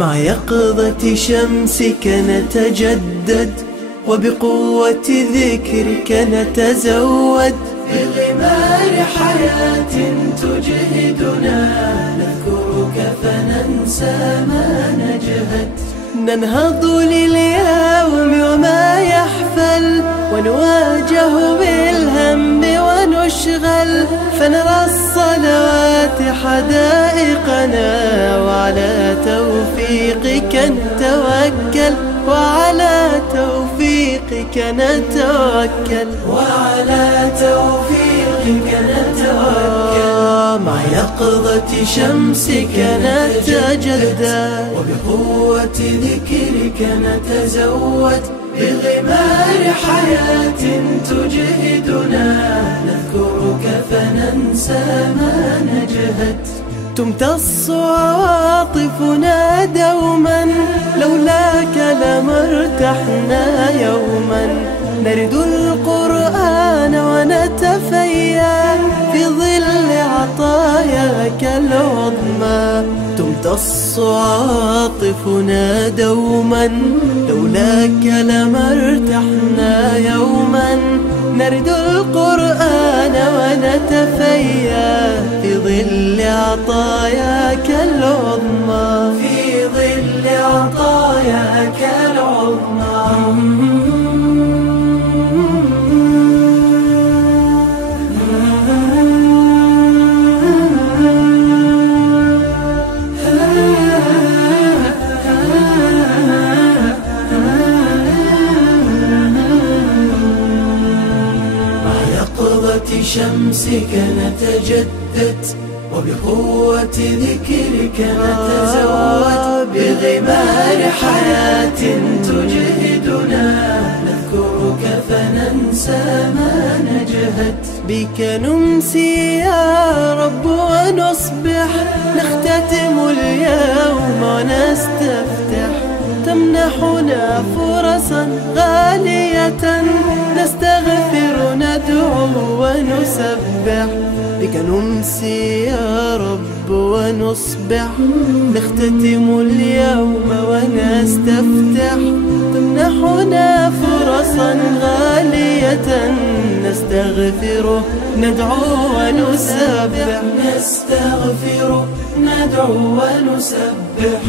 مع يقظة شمسك نتجدد، وبقوة ذكرك نتزود، بغمار حياة تجهدنا نذكرك فننسى ما نجهد. ننهض لليوم وما يحفل، ونواجه بالهم ونشغل، فنرى الصلوات حدائقنا، وعلى توفيقك نتوكل، وعلى توفيقك نتوكل، وعلى توفيقك نتوكل. مع يقظة شمسك نتجدد، وبقوة ذكرك نتزود، بغمار حياة تجهدنا نذكرك فننسى ما نجهد. تمتص عواطفنا دوما، لولاك لما ارتحنا يوما، نرد القرآن ونتفيا في ظل عطاياك العظمى. تمتص عواطفنا دوما، لولاك لما ارتحنا يوما، نرد القرآن ونتفيا في ظل عطاياك العظمى، في ظل عطاياك العظمى. شمسك نتجدد، وبقوة ذكرك نتزود، بغمار حياة تجهدنا نذكرك فننسى ما نجهد. بك نمسي يا رب ونصبح، نختتم اليوم ونستفتح، تمنحنا فرصا غالية، نستغفر ندعو ونسبح. بك نمسي يا رب ونصبح، نختتم اليوم ونستفتح، تمنحنا فرصا غالية، نستغفر ندعو ونسبح، نستغفر ندعو ونسبح.